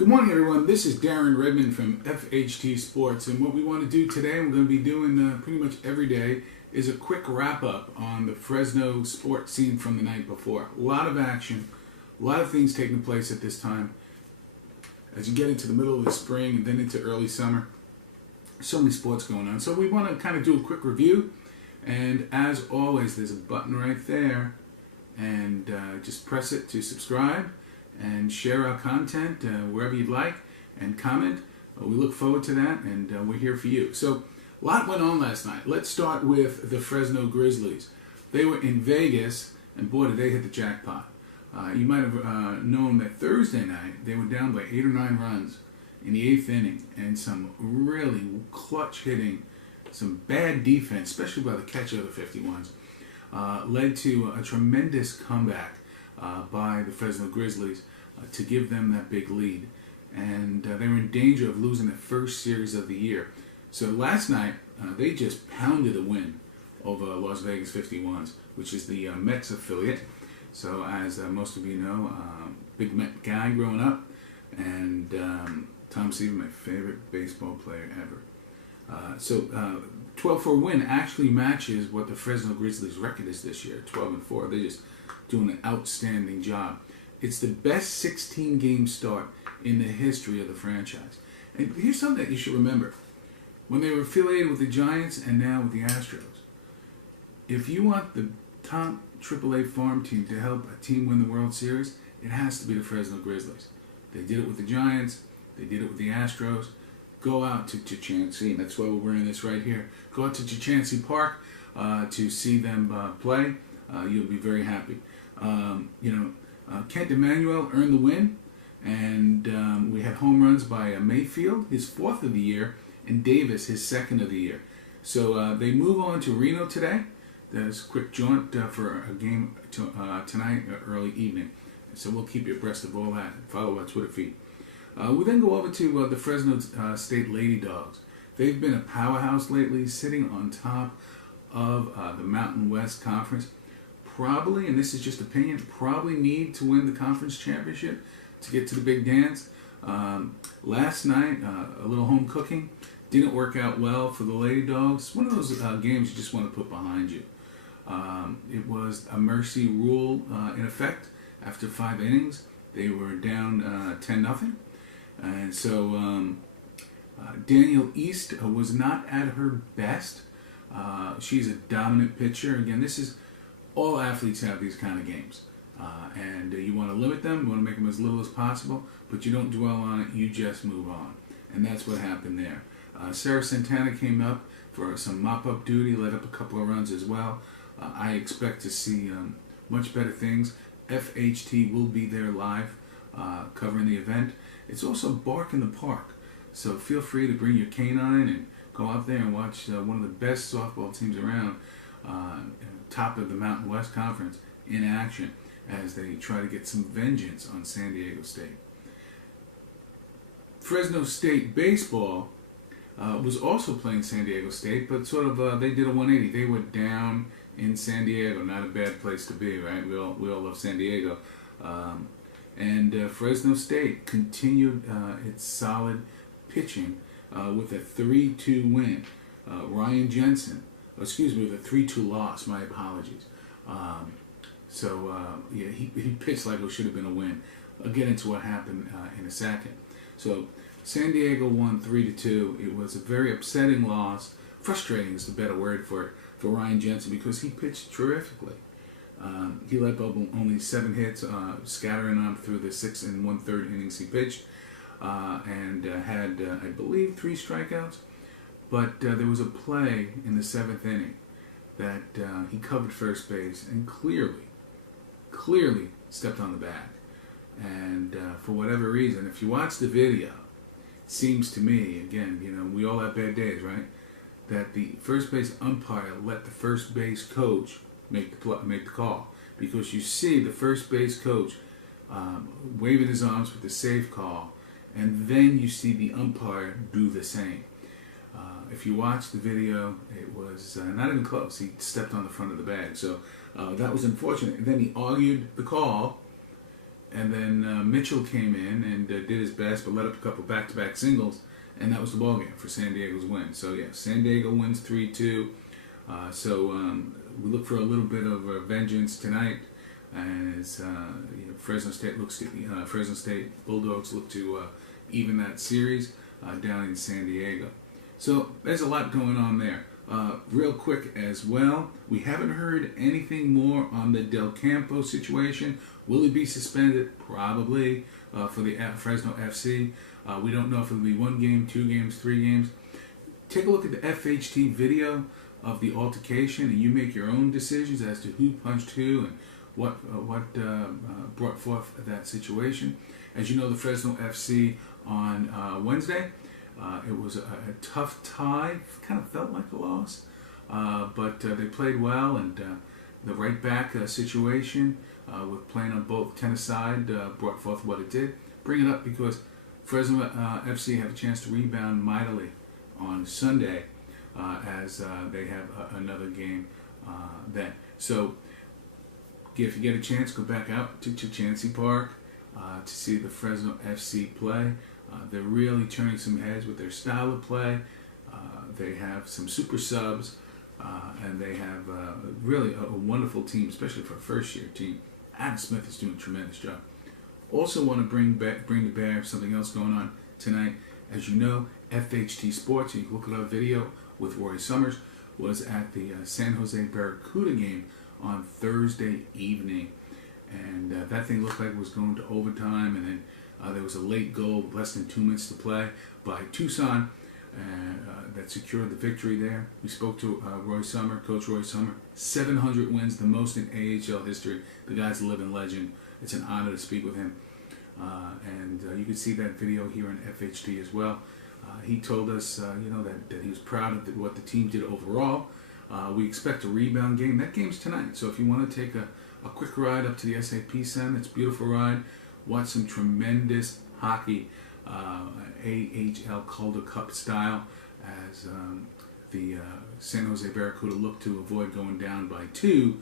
Good morning, everyone. This is Darren Redmond from FHT Sports, and what we want to do today, we're going to be doing pretty much every day, is a quick wrap-up on the Fresno sports scene from the night before. A lot of action, a lot of things taking place at this time. As you get into the middle of the spring and then into early summer, so many sports going on. So we want to kind of do a quick review, and as always, there's a button right there, and just press it to subscribe and share our content wherever you'd like, and comment. We look forward to that, and we're here for you. So a lot went on last night. Let's start with the Fresno Grizzlies. They were in Vegas, and boy, did they hit the jackpot. You might have known that Thursday night they were down by 8 or 9 runs in the 8th inning, and some really clutch hitting, some bad defense, especially by the catcher of the 51s, led to a tremendous comeback by the Fresno Grizzlies to give them that big lead. And they were in danger of losing the first series of the year. So last night, they just pounded a win over Las Vegas 51s, which is the Mets affiliate. So as most of you know, big Met guy growing up, and Tom Seaver, my favorite baseball player ever. So 12-4 win actually matches what the Fresno Grizzlies record is this year, 12-4. They're just doing an outstanding job. It's the best 16-game start in the history of the franchise. And here's something that you should remember. When they were affiliated with the Giants and now with the Astros, if you want the top AAA farm team to help a team win the World Series, it has to be the Fresno Grizzlies. They did it with the Giants. They did it with the Astros. Go out to Chachansey, and that's why we're wearing this right here. Go out to Chachansey Park to see them play. You'll be very happy. Kent Emanuel earned the win, and we had home runs by Mayfield, his 4th of the year, and Davis, his 2nd of the year. So they move on to Reno today. There's a quick jaunt for a game tonight, early evening. So we'll keep you abreast of all that. Follow our Twitter feed. We then go over to the Fresno State Lady Dogs. They've been a powerhouse lately, sitting on top of the Mountain West Conference. Probably, and this is just opinion, probably need to win the conference championship to get to the big dance. Last night, a little home cooking didn't work out well for the Lady Dogs. One of those games you just want to put behind you. It was a mercy rule in effect after 5 innings. They were down 10-0. And so Danielle East was not at her best. She's a dominant pitcher. Again, this is all athletes have these kind of games. And you want to limit them, you want to make them as little as possible, but you don't dwell on it, you just move on. And that's what happened there. Sarah Santana came up for some mop-up duty, led up a couple of runs as well. I expect to see much better things. FHT will be there live covering the event. It's also Bark in the Park, so feel free to bring your canine and go out there and watch one of the best softball teams around, top of the Mountain West Conference, in action as they try to get some vengeance on San Diego State. Fresno State Baseball was also playing San Diego State, but sort of they did a 180. They were down in San Diego, not a bad place to be, right? We all love San Diego. And Fresno State continued its solid pitching with a 3-2 win. Ryan Jensen, with a 3-2 loss, my apologies. He pitched like it should have been a win. I'll get into what happened in a second. So San Diego won 3-2. It was a very upsetting loss. Frustrating is the better word for Ryan Jensen, because he pitched terrifically. He let up only 7 hits, scattering on through the 6 1/3 innings he pitched, and had, I believe, 3 strikeouts. But there was a play in the 7th inning that he covered first base and clearly stepped on the bag. And for whatever reason, if you watch the video, it seems to me, again, we all have bad days, right? That the first base umpire let the first base coach make the call, because you see the first base coach waving his arms with the safe call, and then you see the umpire do the same. If you watch the video, it was not even close. He stepped on the front of the bag, so that was unfortunate. And then he argued the call, And then Mitchell came in and did his best, but let up a couple back-to-back singles, and that was the ball game for San Diego's win. So yeah, San Diego wins 3-2. We look for a little bit of vengeance tonight, as Fresno State Fresno State Bulldogs look to even that series down in San Diego. So there's a lot going on there. Real quick as well, we haven't heard anything more on the Del Campo situation. Will he be suspended? Probably for the Fresno FC. We don't know if it'll be 1 game, 2 games, 3 games. Take a look at the FHT video of the altercation, and you make your own decisions as to who punched who and what brought forth that situation. As you know, the Fresno FC on Wednesday, it was a tough tie. Kind of felt like a loss, but they played well, and the right back situation with playing on both tennis side brought forth what it did. Bring it up because Fresno FC have a chance to rebound mightily on Sunday as they have another game then. So if you get a chance, go back out to Chansey Park to see the Fresno FC play. They're really turning some heads with their style of play. They have some super subs, and they have really a wonderful team, especially for a first-year team. Adam Smith is doing a tremendous job. Also want to bring to bear something else going on tonight. As you know, FHT Sports, you can look at our video with Roy Summers, was at the San Jose Barracuda game on Thursday evening. And that thing looked like it was going to overtime, and then there was a late goal, less than 2 minutes to play, by Tucson that secured the victory there. We spoke to Coach Roy Summer. 700 wins, the most in AHL history. The guy's a living legend. It's an honor to speak with him. And you can see that video here on FHT as well. He told us, that he was proud of what the team did overall. We expect a rebound game. That game's tonight. So if you want to take a quick ride up to the SAP Center, it's a beautiful ride. Watch some tremendous hockey, AHL Calder Cup style, as the San Jose Barracuda look to avoid going down by 2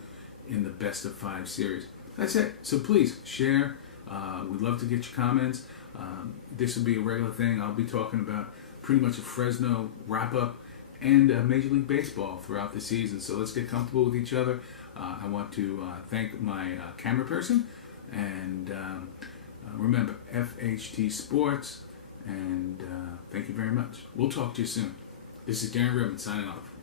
in the best of 5 series. That's it. So please share. We'd love to get your comments. This will be a regular thing. I'll be talking about pretty much a Fresno wrap-up and Major League Baseball throughout the season. So let's get comfortable with each other. I want to thank my camera person. And remember, FHT Sports. And thank you very much. We'll talk to you soon. This is Darren Redmond signing off.